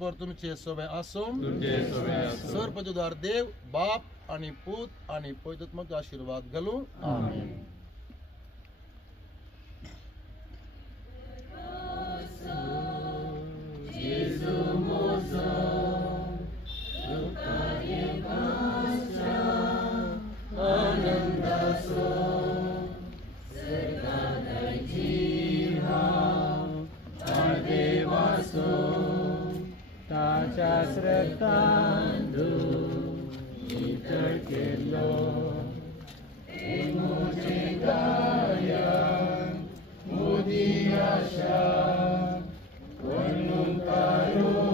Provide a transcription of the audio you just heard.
पर तुमचे सोबे आसूं सर्वपदुदार देव बाप आणि पूत आणि पवित्रात्म्याचो आशीर्वाद घालूं आमेन. ताच्या श्रद्धांधू इतर केलो मुझे गायन मोदी आशा वणूकारो